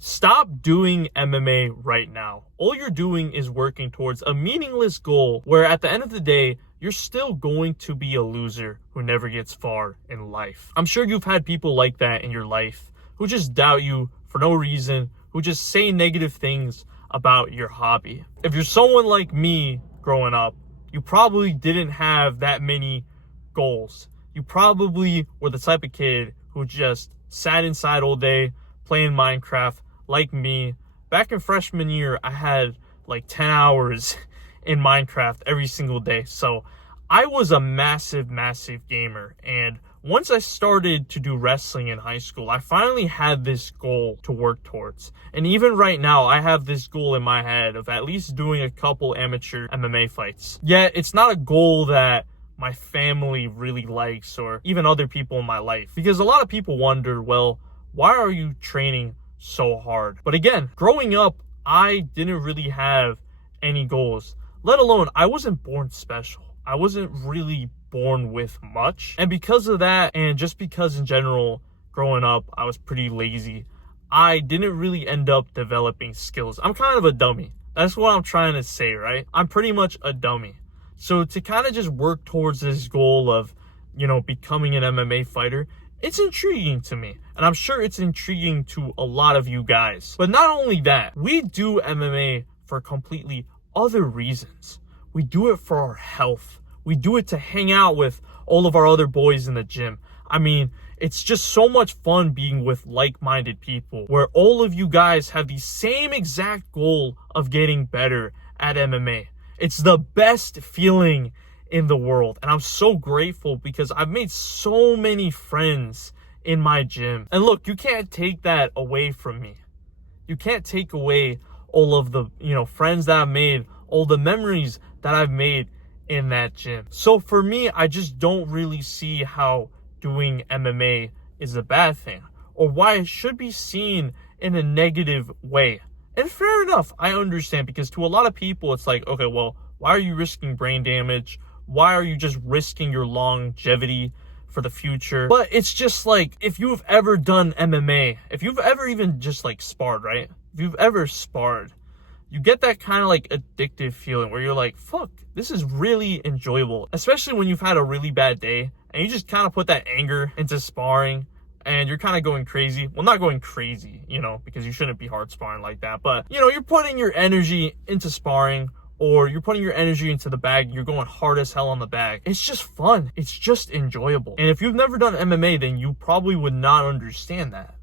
Stop doing MMA right now. All you're doing is working towards a meaningless goal where at the end of the day, you're still going to be a loser who never gets far in life. I'm sure you've had people like that in your life who just doubt you for no reason, who just say negative things about your hobby. If you're someone like me growing up, you probably didn't have that many goals. You probably were the type of kid who just sat inside all day playing Minecraft like me. Back in freshman year, I had like 10 hours in Minecraft every single day. So I was a massive gamer. And once I started to do wrestling in high school, I finally had this goal to work towards. And even right now, I have this goal in my head of at least doing a couple amateur MMA fights. Yet it's not a goal that my family really likes or even other people in my life. Because a lot of people wonder, well, why are you training so hard? But again, growing up, I didn't really have any goals, let alone I wasn't born special. I wasn't really born with much. And because of that, and just because in general, growing up, I was pretty lazy, I didn't really end up developing skills. I'm kind of a dummy. That's what I'm trying to say, right? I'm pretty much a dummy. So to kind of just work towards this goal of, becoming an MMA fighter, it's intriguing to me. And I'm sure it's intriguing to a lot of you guys. But not only that, we do MMA for completely other reasons. We do it for our health. We do it to hang out with all of our other boys in the gym. I mean, it's just so much fun being with like-minded people where all of you guys have the same exact goal of getting better at MMA. It's the best feeling in the world. And I'm so grateful because I've made so many friends in my gym. And look, you can't take that away from me. You can't take away all of the, friends that I've made, all the memories that I've made in that gym. So for me, I just don't really see how doing MMA is a bad thing or why it should be seen in a negative way. And fair enough, I understand, because to a lot of people, it's like, okay, well, why are you risking brain damage? Why are you just risking your longevity for the future? But it's just like, if you've ever done MMA, if you've ever even just like sparred, right? If you've ever sparred, you get that kind of like addictive feeling where you're like, fuck, this is really enjoyable. Especially when you've had a really bad day and you just kind of put that anger into sparring and you're kind of going crazy. Well, not going crazy, because you shouldn't be hard sparring like that. But, you're putting your energy into sparring, or you're putting your energy into the bag. You're going hard as hell on the bag. It's just fun. It's just enjoyable. And if you've never done MMA, then you probably would not understand that.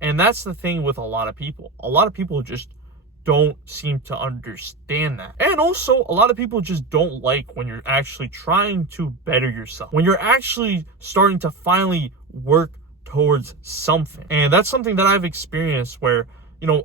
And that's the thing with a lot of people. A lot of people just don't seem to understand that. And also, a lot of people just don't like when you're actually trying to better yourself. When you're actually starting to finally work towards something. And that's something that I've experienced where,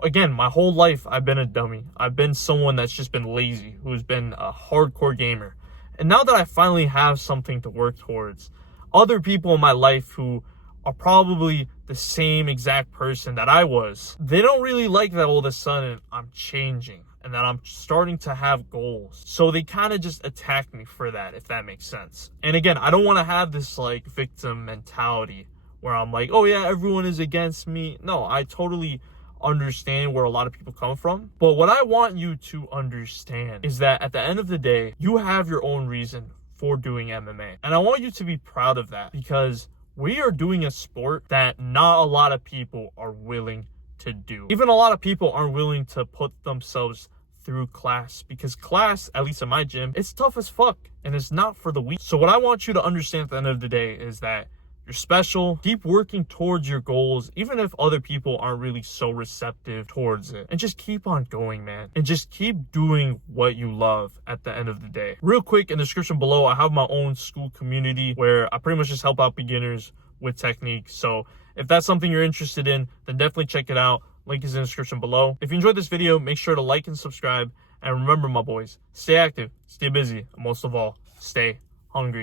again, my whole life, I've been a dummy. I've been someone that's just been lazy, who's been a hardcore gamer. And now that I finally have something to work towards, other people in my life who are probably the same exact person that I was, they don't really like that all of a sudden I'm changing and that I'm starting to have goals. So they kind of just attack me for that, if that makes sense. And again, I don't want to have this like victim mentality where I'm like, oh yeah, everyone is against me. No, I totally understand where a lot of people come from. But what I want you to understand is that at the end of the day, you have your own reason for doing MMA. And I want you to be proud of that, because we are doing a sport that not a lot of people are willing to do. Even a lot of people aren't willing to put themselves through class, because class, at least in my gym, it's tough as fuck and it's not for the weak. So what I want you to understand at the end of the day is that you're special. Keep working towards your goals, even if other people aren't really so receptive towards it. And just keep on going, man. And just keep doing what you love at the end of the day. Real quick, in the description below, I have my own school community where I pretty much just help out beginners with technique. So if that's something you're interested in, then definitely check it out. Link is in the description below. If you enjoyed this video, make sure to like and subscribe. And remember, my boys, stay active, stay busy, and most of all, stay hungry.